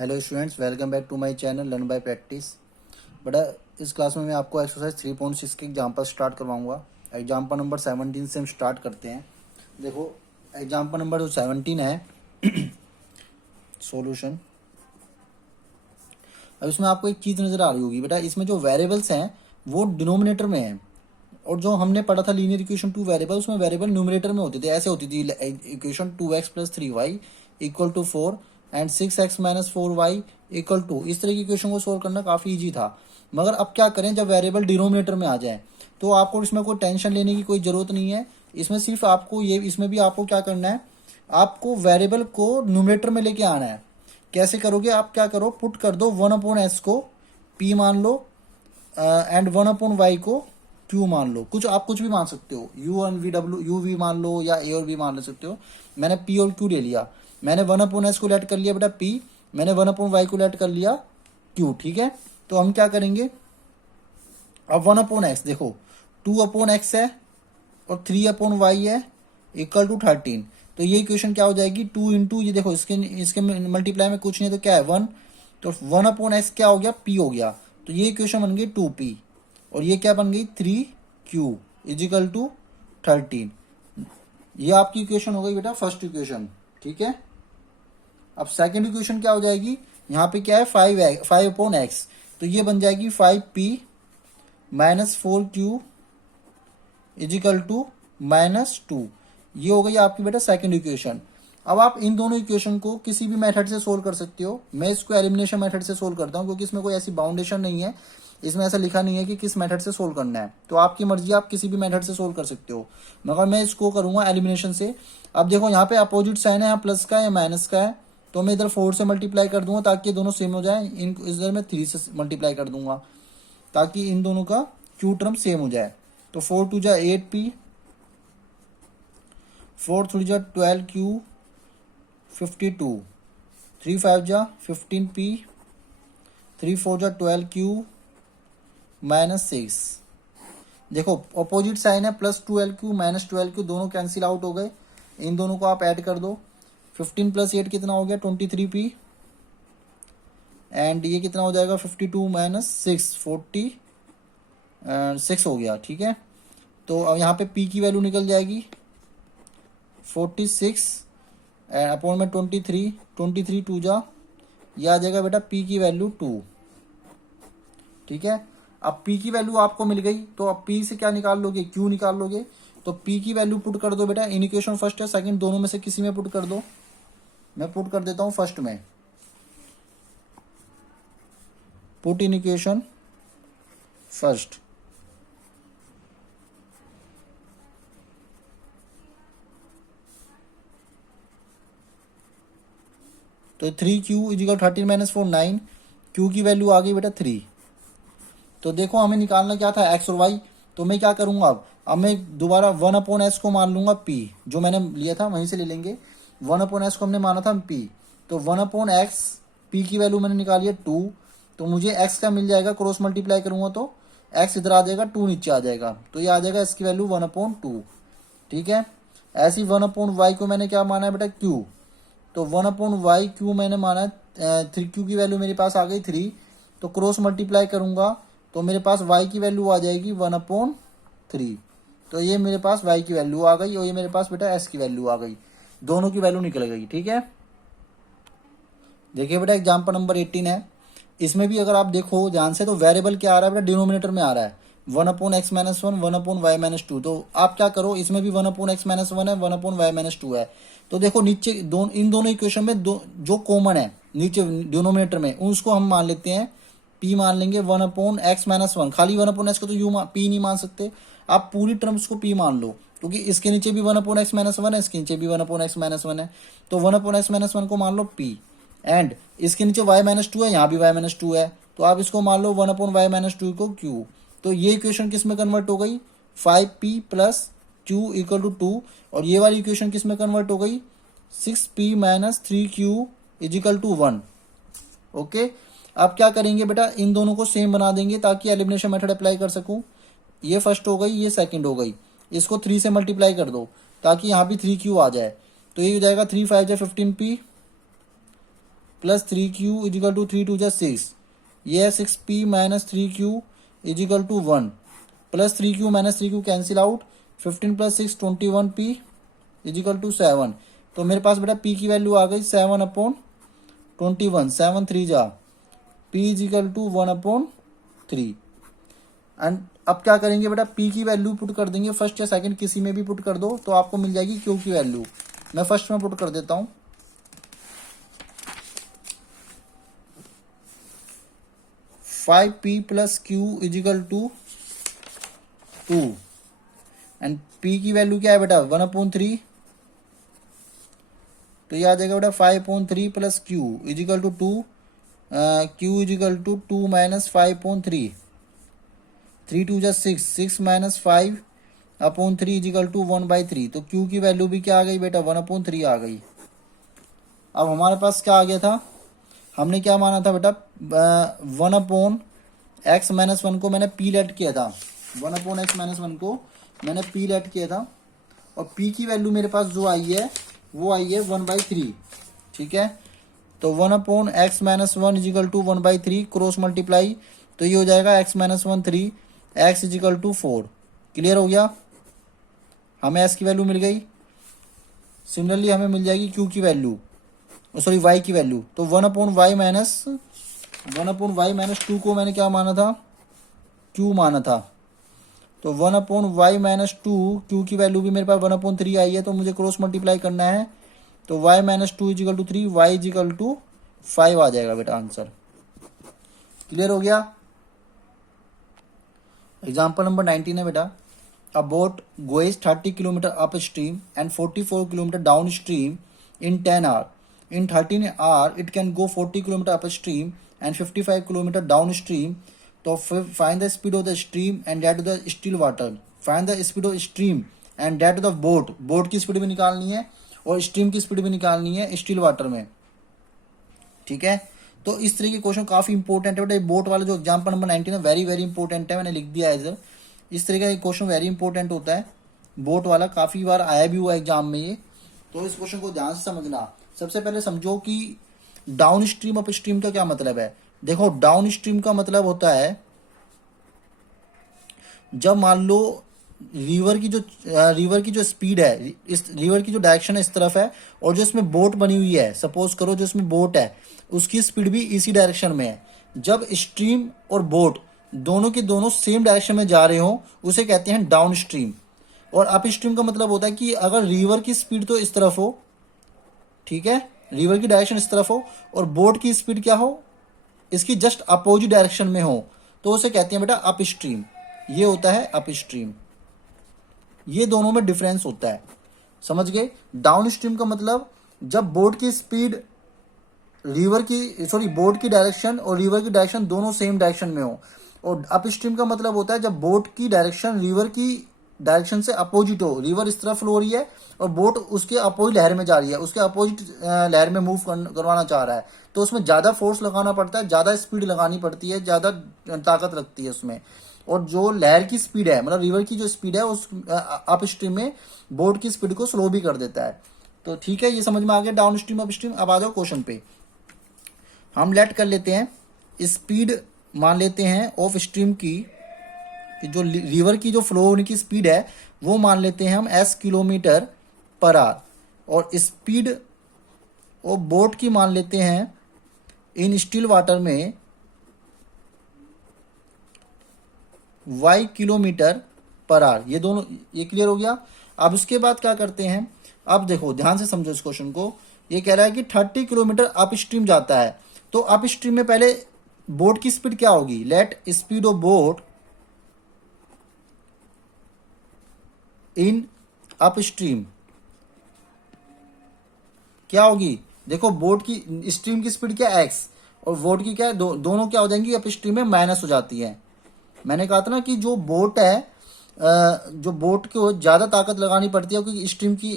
Hello students, welcome back to my channel learn by practice. बेटा, इस class में मैं आपको एक्सरसाइज 3.6 के एग्जाम्पल स्टार्ट करवाऊंगा। एग्जाम्पल नंबर 17 से हम स्टार्ट करते हैं। देखो, एग्जाम्पल नंबर जो 17 है सॉल्यूशन। अब इसमें आपको एक चीज़ नज़र आ रही होगी बेटा, इसमें जो वेरिएबल्स हैं वो डिनोमिनेटर में है, और जो हमने पढ़ा था लीनियर इक्वेशन 2 वेरिएबल, उसमें वेरिएबल न्यूमरेटर में होते थे। ऐसे होती थी equation 2x + 3y = 4 and 6x - 4y = 2। इस तरह की इक्वेशन को सोल्व करना काफ़ी इजी था। मगर अब क्या करें, जब वेरिएबल डिनोमिनेटर में आ जाए तो आपको इसमें कोई टेंशन लेने की कोई ज़रूरत नहीं है। इसमें सिर्फ आपको इसमें भी आपको क्या करना है, आपको वेरिएबल को न्यूमरेटर में लेके आना है। कैसे करोगे, आप क्या करो, पुट कर दो 1/s को p मान लो एंड 1/y को q मान लो। आप कुछ भी मान सकते हो, u मान लो या a और b मान ले सकते हो। मैंने p और q ले लिया। मैंने 1/s को लेट कर लिया बेटा p, मैंने 1/y को लेट कर लिया q। ठीक है, तो हम क्या करेंगे, अब 1/x देखो 2/x है और 3/y है = 13। तो ये इक्वेशन क्या हो जाएगी, 2 इंटू ये देखो, इसके मल्टीप्लाई में कुछ नहीं तो क्या है 1, तो 1/x क्या हो गया, p हो गया। तो ये इक्वेशन बन गई 2p, और ये क्या बन गई 3q = 13। ये आपकी इक्वेशन हो गई बेटा फर्स्ट इक्वेशन। ठीक है, अब सेकंड इक्वेशन क्या हो जाएगी, यहाँ पे क्या है 5/x, तो ये बन जाएगी 5p - 4q = -2। ये हो गई आपकी बेटा सेकंड इक्वेशन। अब आप इन दोनों इक्वेशन को किसी भी मेथड से सोल्व कर सकते हो। मैं इसको एलिमिनेशन मेथड से सोल्व करता हूँ, क्योंकि इसमें कोई ऐसी बाउंडेशन नहीं है, इसमें ऐसा लिखा नहीं है कि किस मेथड से सोल्व करना है। तो आपकी मर्जी, आप किसी भी मेथड से सोल्व कर सकते हो, मगर मैं इसको करूंगा एलिमिनेशन से। अब देखो, यहाँ पे अपोजिट साइन है, यहाँ प्लस का या माइनस का है, तो मैं इधर 4 से मल्टीप्लाई कर दूंगा ताकि ये दोनों सेम हो जाए। इधर मैं 3 से मल्टीप्लाई कर दूंगा ताकि इन दोनों का क्यू टर्म सेम हो जाए। तो 4 2 जा 8p, 4 3 जा 12q 52, 3 5 जा 15p, 3 4 जा 12q -6। देखो, अपोजिट साइन है, +12q -12q दोनों कैंसिल आउट हो गए। इन दोनों को आप ऐड कर दो। 15 + 8 कितना हो गया 23p, एंड ये कितना हो जाएगा 52 - 6 46 हो गया। ठीक है, तो अब यहाँ पे p की वैल्यू निकल जाएगी 46 अपॉन में 23, 23 2 जा, ये आ जाएगा बेटा p की वैल्यू 2। ठीक है, अब p की वैल्यू आपको मिल गई, तो अब p से क्या निकाल लोगे, q निकाल लोगे। तो p की वैल्यू पुट कर दो बेटा, इन इक्वेशन फर्स्ट है सेकंड, दोनों में से किसी में पुट कर दो। मैं पुट कर देता हूं फर्स्ट में, पुट इन इक्वेशन फर्स्ट। तो 3q = 13 - 4 9, q की वैल्यू आ गई बेटा 3। तो देखो, हमें निकालना क्या था, x और y। तो मैं क्या करूंगा, अब मैं दोबारा 1/s को मान लूंगा p, जो मैंने लिया था वहीं से ले लेंगे। 1/s को हमने माना था p, तो 1/x, p की वैल्यू मैंने निकाली है 2, तो मुझे x का मिल जाएगा, क्रॉस मल्टीप्लाई करूंगा तो x इधर आ जाएगा, 2 नीचे आ जाएगा, तो ये आ जाएगा इसकी वैल्यू 1/2। ठीक है, ऐसी 1/y को मैंने क्या माना है बेटा q, तो 1/y q मैंने माना है 3q की वैल्यू मेरे पास आ गई 3, तो क्रॉस मल्टीप्लाई करूंगा तो मेरे पास y की वैल्यू आ जाएगी 1/3। तो ये मेरे पास y की वैल्यू आ गई, और ये मेरे पास बेटा s की वैल्यू आ गई, दोनों की वैल्यू निकल गई। ठीक है, देखिए बेटा एग्जाम्पल नंबर 18 है। इसमें भी अगर आप देखो ध्यान से, तो वेरिएबल क्या आ रहा है बेटा, डिनोमिनेटर में आ रहा है 1/x - 1 1/y - 2। तो आप क्या करो, इसमें भी 1/x - 1 है, 1/y - 2 है। तो देखो नीचे इन दोनों इक्वेशन में जो कॉमन है नीचे डिनोमिनेटर में, उसको हम मान लेते हैं p मान लेंगे 1/x - 1। खाली 1/x को तो p नहीं मान सकते, आप पूरी टर्म्स को p मान लो, क्योंकि इसके नीचे भी 1/x - 1 है, इसके नीचे भी 1/x - 1 है, तो 1/x - 1 को मान लो p, एंड इसके नीचे y - 2 है, यहाँ भी y - 2 है, तो आप इसको मान लो 1/y - 2 को q। तो ये इक्वेशन किस में कन्वर्ट हो गई, 5p + q = 2, और ये वाली इक्वेशन किस में कन्वर्ट हो गई, 6p - 3q = 1। ओके, अब क्या करेंगे बेटा, इन दोनों को सेम बना देंगे ताकि एलिमिनेशन मेथड अप्लाई कर सकूं। ये फर्स्ट हो गई, ये सेकंड हो गई, इसको 3 से मल्टीप्लाई कर दो ताकि यहाँ भी 3q आ जाए। तो ये हो जाएगा 3 5 जा 15p plus 3Q equal to 3 2 जा 6, ये है 6P minus 3Q equal to 1, plus 3Q minus 3Q cancel out, 15 plus 6 21P equal to 7। तो मेरे पास बेटा P की वैल्यू आ गई 7/21, 7 3 जा P इजिकल टू 1/3। एंड अब क्या करेंगे बेटा, P की वैल्यू पुट कर देंगे, फर्स्ट या सेकंड किसी में भी पुट कर दो तो आपको मिल जाएगी Q की वैल्यू। मैं फर्स्ट में पुट कर देता हूं, 5P plus Q equal to 2 and P की वैल्यू क्या है बेटा 1/3, तो ये आ जाएगा बेटा 5/3 plus Q equal to 2, Q equal to 2 minus 5/3, 3 2 जा 6, 6 माइनस 5/3 इजिकल टू 1/3। तो Q की वैल्यू भी क्या आ गई बेटा 1/3 आ गई। अब हमारे पास क्या आ गया था, हमने क्या माना था बेटा 1/x-1 को मैंने P लेट किया था, 1/x-1 को मैंने P लेट किया था, और P की वैल्यू मेरे पास जो आई है वो आई है 1/3। ठीक है, तो 1/x-1 is equal to 1/3 cross multiply, तो ये हो जाएगा x-1 3, x is equal to 4। Clear हो गया, हमें s की वैल्यू मिल गई। सिमिलरली हमें मिल जाएगी q की वैल्यू, सॉरी y की वैल्यू। तो 1/y माइनस 2 को मैंने क्या माना था, q माना था, तो 1/y माइनस 2 q की वैल्यू भी मेरे पास 1/3 आई है, तो मुझे क्रॉस मल्टीप्लाई करना है, तो y minus 2 equal to 3, y equal to 5 आ जाएगा बेटा आंसर। क्लियर हो गया। एग्जाम्पल नंबर 19 है बेटा, a boat goes 30 kilometre up stream and 44 kilometre down stream in 10 hour, in 13 hour it can go 40 kilometre up stream and 55 kilometre down stream. तो find the speed of the stream and that of the still water, find the speed of stream and that of the boat, boat की speed भी निकालनी है और stream की speed भी निकालनी है स्टिल वाटर में। ठीक है, तो इस तरह के क्वेश्चन काफी इंपॉर्टेंट है बेटा, बोट वाला जो एग्जाम्पल नंबर 19 है वेरी वेरी इंपॉर्टेंट है, मैंने लिख दिया है इधर। इस तरह का क्वेश्चन वेरी इंपॉर्टेंट होता है, बोट वाला काफी बार आया भी हुआ एग्जाम में ये, तो इस क्वेश्चन को ध्यान से समझना। सबसे पहले समझो कि डाउन स्ट्रीम अप स्ट्रीम का क्या मतलब है। देखो डाउन स्ट्रीम का मतलब होता है जब मान लो रिवर की जो स्पीड है, इस रिवर की जो डायरेक्शन है इस तरफ है, और जो इसमें बोट बनी हुई है, सपोज करो जो इसमें बोट है उसकी स्पीड भी इसी डायरेक्शन में है, जब स्ट्रीम और बोट दोनों के दोनों सेम डायरेक्शन में जा रहे हो उसे कहते हैं डाउन स्ट्रीम। और अप स्ट्रीम का मतलब होता है कि अगर रिवर की स्पीड तो इस तरफ हो, ठीक है, रिवर की डायरेक्शन इस तरफ हो और बोट की स्पीड क्या हो, इसकी जस्ट अपोजिट डायरेक्शन में हो, तो उसे कहते हैं बेटा अप स्ट्रीम। ये होता है अप स्ट्रीम, ये दोनों में डिफरेंस होता है, समझ गए। डाउन स्ट्रीम का मतलब जब बोट की स्पीड बोट की डायरेक्शन और रिवर की डायरेक्शन दोनों सेम डायरेक्शन में हो, और अप स्ट्रीम का मतलब होता है जब बोट की डायरेक्शन रिवर की डायरेक्शन से अपोजिट हो, रिवर इस तरफ फ्लो हो रही है और बोट उसके अपोजिट लहर में जा रही है, उसके अपोजिट लहर में मूव करवाना चाह रहा है, तो उसमें ज्यादा फोर्स लगाना पड़ता है, ज्यादा स्पीड लगानी पड़ती है, ज्यादा ताकत लगती है उसमें। और जो लहर की स्पीड है मतलब रिवर की जो स्पीड है उस अप स्ट्रीम में बोट की स्पीड को स्लो भी कर देता है। तो ठीक है, ये समझ में आ गया डाउन स्ट्रीम अप स्ट्रीम। अब आ जाओ क्वेश्चन पे, हम लेट कर लेते हैं स्पीड मान लेते हैं ऑफ स्ट्रीम की, कि जो रिवर की जो फ्लो होने की स्पीड है वो मान लेते हैं हम s किलोमीटर पर आवर, और स्पीड ऑफ बोट की मान लेते हैं इन स्टिल वाटर में y किलोमीटर पर आवर। ये दोनों, ये क्लियर हो गया। अब उसके बाद क्या करते हैं, अब देखो ध्यान से समझो इस क्वेश्चन को, ये कह रहा है कि 30 किलोमीटर अप स्ट्रीम जाता है, तो अप स्ट्रीम में पहले बोट की स्पीड क्या होगी, let speed of boat in up stream क्या होगी। देखो बोट की स्ट्रीम की स्पीड क्या है x, और बोट की क्या है, दोनों क्या हो जाएंगी अप स्ट्रीम में माइनस हो जाती है। मैंने कहा था ना कि जो बोट है, जो बोट को ज्यादा ताकत लगानी पड़ती है क्योंकि स्ट्रीम की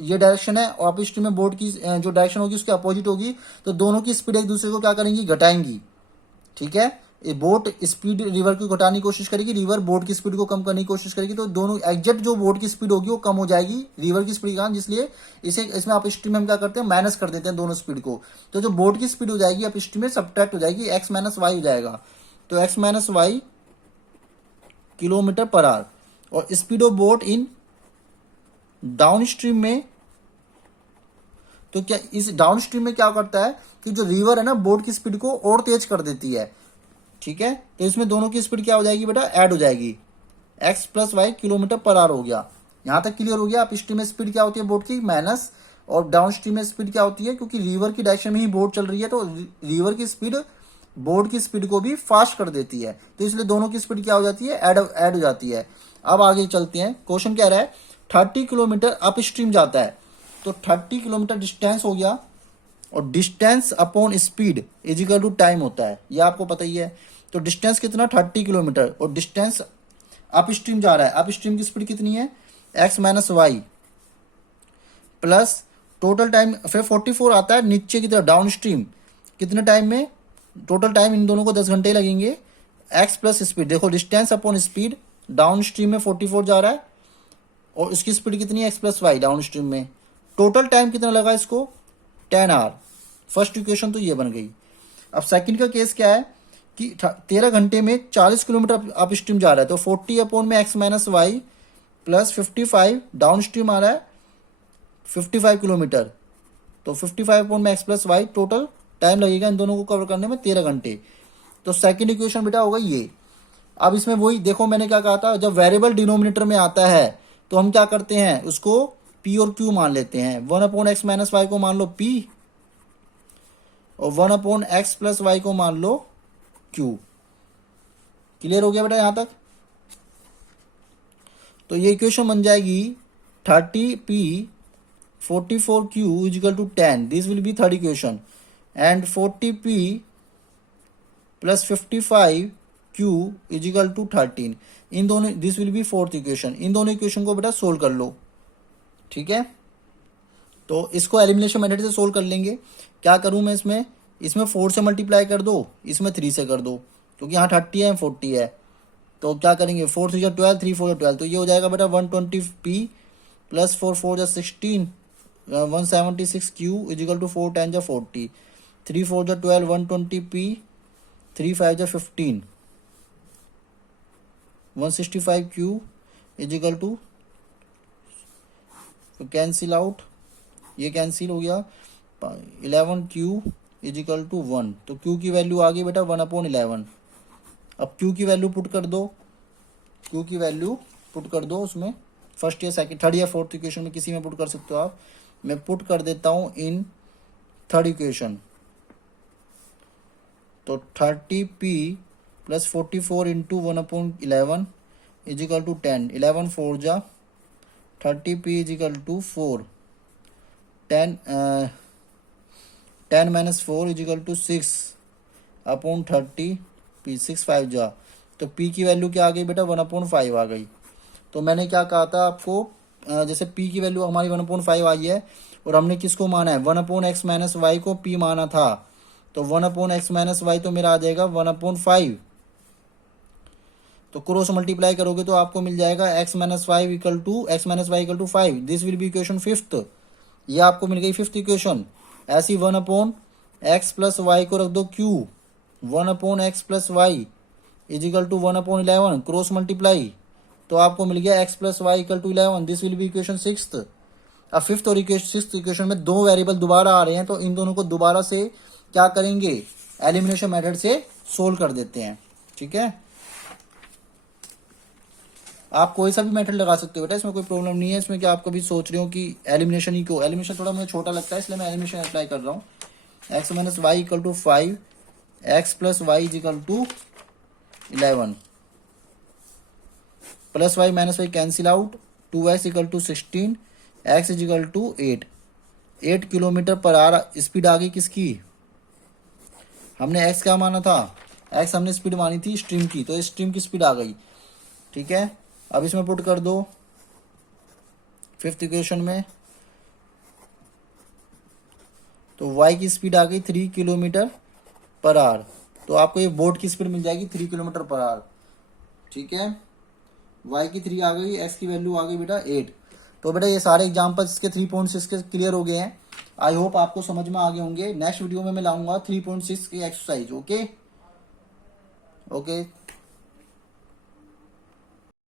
ये डायरेक्शन है और अप स्ट्रीम में बोट की जो डायरेक्शन होगी उसके अपोजिट होगी, तो दोनों की स्पीड एक दूसरे को क्या करेंगी, घटाएंगी। ठीक है, बोट स्पीड रिवर की घटाने की कोशिश करेगी, रिवर बोट की स्पीड को कम करने की कोशिश करेगी, तो दोनों एग्जैक्ट जो बोट की स्पीड होगी वो कम हो जाएगी रिवर की स्पीड के कारण, जिसलिए इसे इसमें अप स्ट्रीम में हम क्या करते हैं, माइनस कर देते हैं दोनों स्पीड को। तो जो बोट की स्पीड हो जाएगी अप स्ट्रीम में सब्ट्रैक्ट हो जाएगी, एक्स माइनस वाई हो जाएगा। तो एक्स माइनस वाई किलोमीटर पर आवर। और speed of boat in down stream में, तो क्या इस डाउन स्ट्रीम में क्या करता है कि जो रिवर है ना बोट की स्पीड को और तेज कर देती है, ठीक है। तो इसमें दोनों की स्पीड क्या हो जाएगी बेटा, ऐड हो जाएगी, एक्स प्लस वाई किलोमीटर पर आवर हो गया। यहां तक क्लियर हो गया। अप स्ट्रीम में स्पीड क्या होती है बोट की, माइनस, और डाउन स्ट्रीम में स्पीड क्या होती है, क्योंकि रिवर की डायरेक्शन में ही बोट चल रही है तो रिवर की स्पीड बोट की स्पीड को भी फास्ट कर देती है, तो इसलिए दोनों की स्पीड क्या हो जाती है, ऐड हो जाती है। अब आगे चलते हैं, क्वेश्चन क्या रहा है, 30 किलोमीटर अप स्ट्रीम जाता है, तो 30 किलोमीटर डिस्टेंस हो गया, और distance upon speed is equal to time होता है, ये आपको पता ही है। तो डिस्टेंस कितना, 30 किलोमीटर, और डिस्टेंस अप स्ट्रीम जा रहा है, अप स्ट्रीम की स्पीड कितनी है, x minus Y, plus total time फिर 44 आता है नीचे की तरफ डाउन स्ट्रीम, कितने टाइम में, टोटल टाइम इन दोनों को 10 घंटे लगेंगे, एक्स प्लस स्पीड, देखो distance upon speed, down stream में 44 जा रहा है, और इसकी स्पीड कितनी है, x plus y down stream में, टोटल टाइम कितना लगा इसको, 10 आवर। फर्स्ट इक्वेशन तो ये बन गई। अब सेकंड का केस क्या है कि 13 घंटे में 40 किलोमीटर अप स्ट्रीम जा रहा है, तो 40 अपॉन में X minus Y plus 55 down stream आ रहा है 55 किलोमीटर, तो 55 अपॉन में X plus Y, total time लगेगा इन दोनों को कवर करने में 13 घंटे। तो सेकंड इक्वेशन बेटा होगा ये। अब इसमें वही देखो मैंने क्या कहा था, जब वेरिएबल डिनोमिनेटर में आता है तो हम क्या करते हैं, उसको पी और क्यू मान लेते हैं। 1 अपॉन एक्स माइनस वाई को मान लो पी, और 1 अपॉन एक्स प्लस वाई को मान लो क्यू। क्लियर हो गया बेटा यहां तक। तो ये इक्वेशन बन जाएगी 30p 44q is equal to 10, this will be third equation, and 40p plus 55q is equal to 13, इन दोनों, this will be fourth equation. इन दोनों इक्वेशन को बेटा सोल्व कर लो, ठीक है। तो इसको एलिमिनेशन मेथड से सोल्व कर लेंगे। क्या करूं मैं इसमें, इसमें 4 से मल्टीप्लाई कर दो, इसमें 3 से कर दो, क्योंकि यहाँ 30 है 40 है, तो क्या करेंगे 4 3 12, 3 4 12, तो ये हो जाएगा बेटा 120p plus 4 4 16 176q is equal to 4 10 40, 3 4 12 120p, 3 5 15 165q is equal to, cancel out, ये कैंसिल हो गया, 11q इज इक्वल टू 1, तो q की वैल्यू आ गई बेटा 1/11। अब q की वैल्यू पुट कर दो, q की वैल्यू पुट कर दो उसमें, फर्स्ट या सेकंड, थर्ड या फोर्थ इक्वेशन में किसी में पुट कर सकते हो आप। मैं पुट कर देता हूं इन थर्ड इक्वेशन, तो 30p plus 44 into 1/11 is equal to 10, 11 4 जा 30p is equal to 4, 10 minus 4 is equal to 6 upon 30p, 6 5 जा, तो p की वैल्यू क्या आ गई बेटा 1/5 आ गई। तो मैंने क्या कहा था आपको, जैसे p की वैल्यू हमारी 1/5 आई है, और हमने किसको माना है, 1/x माइनस वाई को p माना था, तो 1/x माइनस वाई तो मेरा आ जाएगा 1/5, तो क्रॉस मल्टीप्लाई करोगे तो आपको मिल जाएगा x minus Y equal to 5, this will be equation fifth, ये आपको मिल गई फिफ्थ इक्वेशन। ऐसी 1/x प्लस वाई को रख दो q, 1/x plus Y is equal to 1/11, cross multiply, तो आपको मिल गया x plus y equal to 11, this will be equation sixth. अब फिफ्थ और सिक्स्थ इक्वेशन में दो वेरिएबल दोबारा आ रहे हैं, तो इन दोनों को दोबारा से क्या करेंगे, एलिमिनेशन मेथड से सोल्व कर देते हैं, ठीक है। आप कोई सा भी मेथड लगा सकते हो बेटा, इसमें कोई प्रॉब्लम नहीं है। इसमें क्या आप कभी सोच रहे हो कि एलिमिनेशन ही क्यों, एलिमिनेशन थोड़ा मुझे छोटा लगता है इसलिए मैं एलिमिनेशन अप्लाई कर रहा हूँ। X minus Y equal to 5, X plus Y is equal to 11, plus Y minus Y cancel out, 2x equal to 16, X is equal to 8 kilometre पर आवर स्पीड आ गई किसकी, हमने एक्स क्या माना था, एक्स हमने स्पीड मानी थी स्ट्रीम की, तो स्ट्रीम की स्पीड आ गई, ठीक है। अब इसमें पुट कर दो फिफ्थ इक्वेशन में, तो y की स्पीड आ गई 3 किलोमीटर पर आवर, तो आपको ये बोट की स्पीड मिल जाएगी 3 किलोमीटर पर आवर। ठीक है, y की 3 आ गई, x की वैल्यू आ गई बेटा 8। तो बेटा ये सारे एग्जाम्पल्स के 3.6 के क्लियर हो गए हैं। आई होप आपको समझ में आ गए होंगे। नेक्स्ट वीडियो में मैं लाऊंगा 3.6 की एक्सरसाइज। Okay okay.